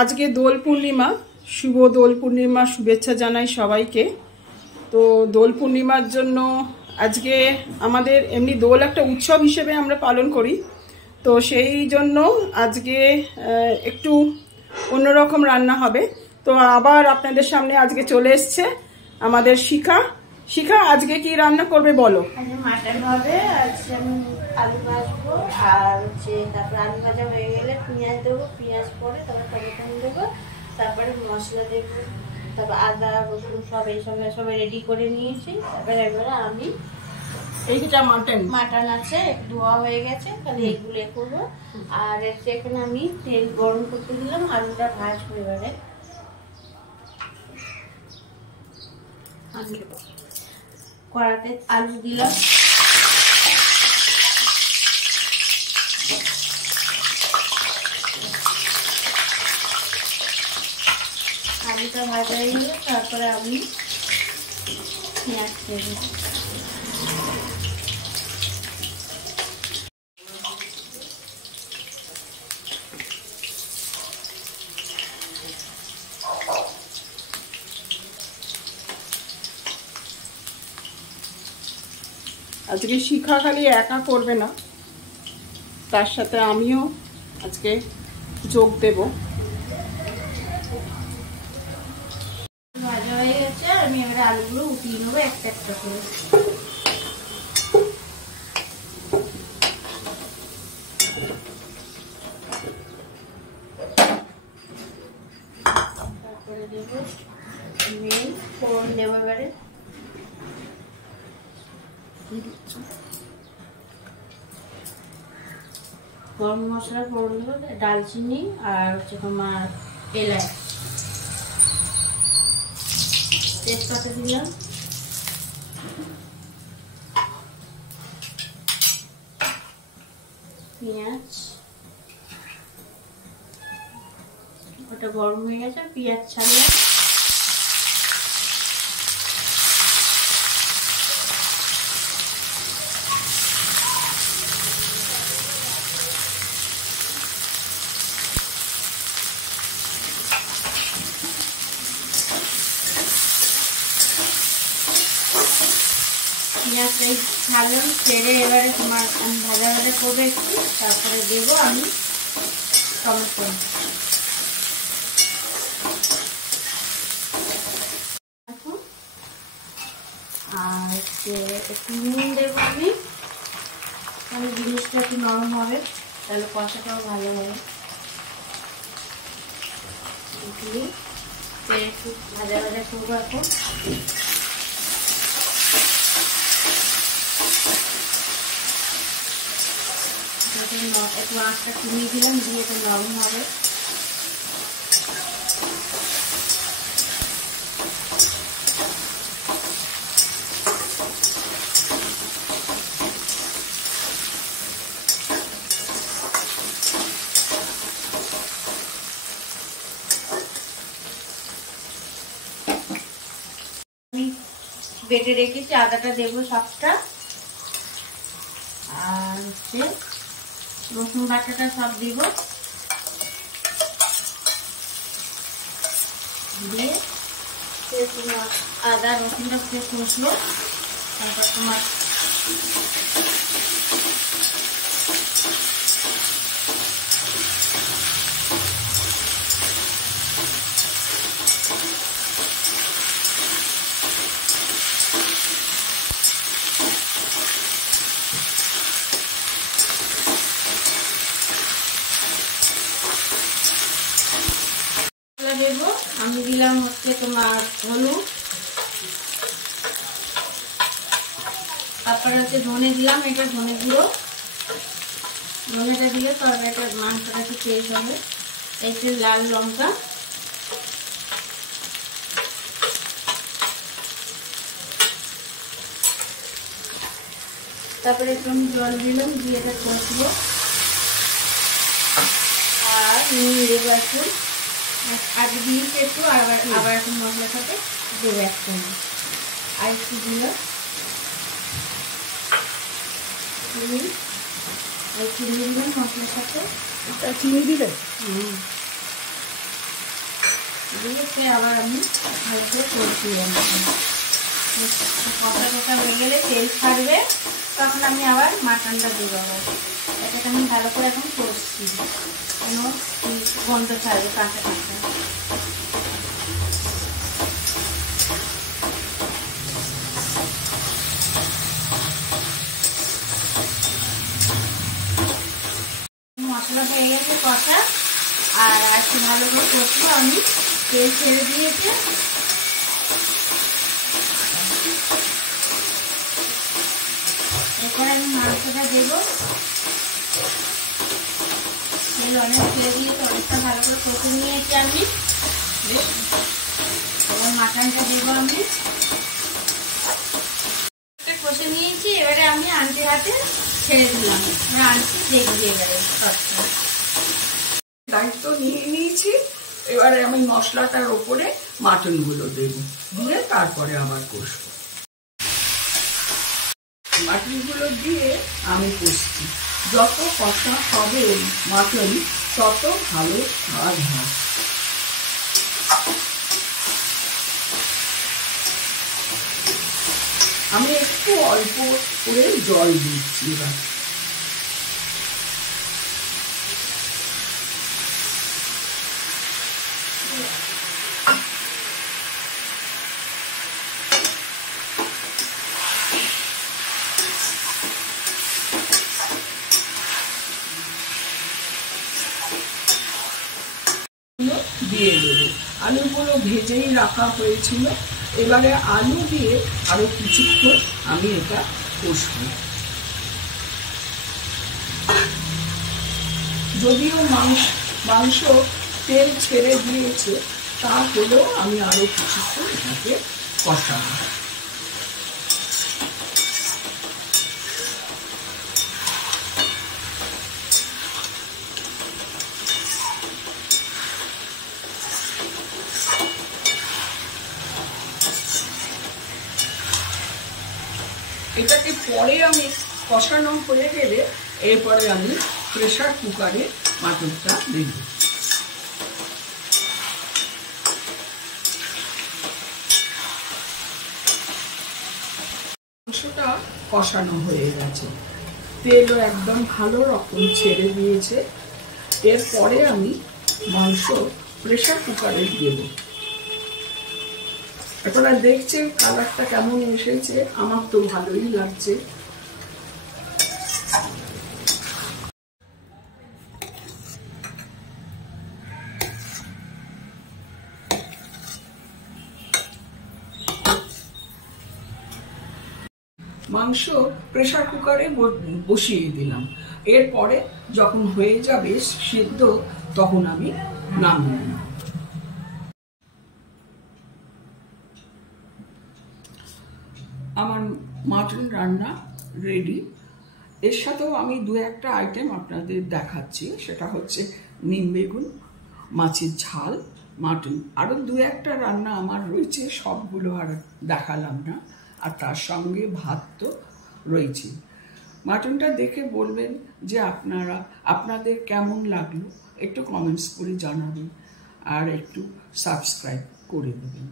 আজকে দোল পূর্ণিমা, শুভ দোল পূর্ণিমা শুভেচ্ছা জানাই সবাইকে। তো দোল পূর্ণিমার জন্য আজকে আমাদের এমনি দোল একটা উৎসব হিসেবে আমরা পালন করি, তো সেই জন্য আজকে একটু অন্যরকম রান্না হবে। তো আবার আপনাদের সামনে আজকে চলে এসছে আমাদের শিখা। শিখা, আজকে কি রান্না করবে বলো? মাটন হবে, আজকে আমি আলু ভাজবো, আর তারপর আলু ভাজা হয়ে গেলে পেঁয়াজ দেবো, পেঁয়াজ পরে তারপর টমেটো দেবো, তারপরে মশলা দেবো, তারপর আদা রসুন সব সবাই রেডি করে নিয়েছি। তারপরে এবারে আমি এইটা মাটন আছে, ধোয়া হয়ে গেছে, তাহলে এগুলো করবো। আর এখানে আমি তেল গরম করতে দিলাম, আলুটা ভাজবো। এবারে কড়াতে আলু দিলাম, আলুটা ভাজা হয়ে গেলে তারপরে আমি পেঁয়াজ দেবো। আজকে শিখা খালি একা করবে না, তার সাথে আমিও আজকে যোগ দেব। ভাজা হয়ে গেছে, আমি এবারে আলুগুলো উঠিয়ে নেবো একটা একটা করে। তারপরে দেবো ফোড়ন দেবো। এবারে গরম মশলা ফোড়ন দেবো, ডালচিনি আর তোমার এলাচ, তেজপাতা দিলাম, পেঁয়াজ, ওটা গরম হয়ে গেছে, পেঁয়াজ ছাড়লাম, পেঁয়াজটাই ছাড়লাম, ছেড়ে এবারে তোমার আমি ভাজা ভাজা করবো একটু, তারপরে দেবো আমি টমেটো। আর একটু নুন দেবো আমি, তাহলে জিনিসটা একটু নরম হবে, তাহলে কষাটাও ভালো হবে। একটু ভাজা ভাজা করবো এখন। একটু আঁচটা কমিয়ে দিলাম, দিয়ে এটা নরম হবে। আমি বেটে রেখেছি, আদাটা দেবো সবটা, আর রসুন বাটাটা সব দিব, দিয়ে তোমার আদা রসুনটা খুব কষলো, তারপর তোমার দেবো। আমি দিলাম তোমার হলুদ, তারপরে ধনে দিলাম, এটা ধনে গুঁড়ো, ধনেটা দিলে তরকারিটা মাংসটা একটু টেস্ট হবে। একটু লাল লঙ্কা, তারপরে একটু আমি জল দিলাম, দিয়ে এটা কষবো, আর নুন দেবো একটু, আর দিয়েছি একটু, আবার একটু মশলার সাথে দেবো একটু, আর একটু দিলাম চিনি দিলাম মশলার সাথে। চিনি দিলে? দিয়ে আবার আমি ভালো করে কষিয়ে নেব। কষা কষা হয়ে গেলে তেল ছাড়বে, তখন আমি আবার মাটনটা দেবো। আবার এটাকে আমি ভালো করে এখন কষছি, কোনো গন্ধ ছাড়বে কাঁচা কাঁচা। মশলা হয়ে গেছে কষা, আর একটু ভালো করে কষবো আমি। তেল ছেড়ে দিয়েছে, এরপরে আমি মাংসটা দেবো। তেল অনেক ছেড়ে দিয়েছে, অনেকটা ভালো করে কষে নিয়েছি আমি। এবার মাটনটা দেবো আমি, কষে নিয়েছি। এবারে আমি আন্টির হাতে ছেড়ে দিলাম, আন্টি দেখিয়ে যাবে সবটা। দায়িত্ব নিয়ে নিয়েছি। এবারে আমি মশলাটার ওপরে মাটনগুলো দেব, দিয়ে তারপরে আবার কষবো। মাটনগুলো দিয়ে আমি কষছি। যত কষা হবে মাটন তত ভালো স্বাদ হয়। আমি একটু অল্প করে জল দিচ্ছি এবার। দিয়ে দেবো। আলুগুলো ভেজেই রাখা হয়েছিল। এবারে আলু দিয়ে আরো কিছুক্ষণ আমি এটা কষবো। যদিও মাংস তেল ছেড়ে দিয়েছে, তাহলেও আমি আরো কিছুক্ষণ এটাকে কষাবো। এটাকে পরে আমি কষানো হয়ে গেলে এরপরে আমি প্রেসার কুকারে মাটনটা দেব। মাংসটা কষানো হয়ে গেছে, তেলও একদম ভালো রকম ছেড়ে দিয়েছে। এরপরে আমি মাংস প্রেসার কুকারে দেব। আপনারা দেখছেন কালারটা কেমন এসেছে, আমার তো ভালোই লাগছে। মাংস প্রেসার কুকারে বসিয়ে দিলাম। এরপরে যখন হয়ে যাবে সিদ্ধ, তখন আমি নামিয়ে নেব। আমার মাটন রান্না রেডি। এর সাথেও আমি দু একটা আইটেম আপনাদের দেখাচ্ছি। সেটা হচ্ছে নিম বেগুন, মাছের ঝাল, মাটন। আরও দু একটা রান্না আমার রয়েছে, সবগুলো আর দেখালাম না। আর তার সঙ্গে ভাত তো রয়েছে। মাটনটা দেখে বলবেন যে আপনাদের কেমন লাগলো, একটু কমেন্টস করে জানাবেন, আর একটু সাবস্ক্রাইব করে দেবেন।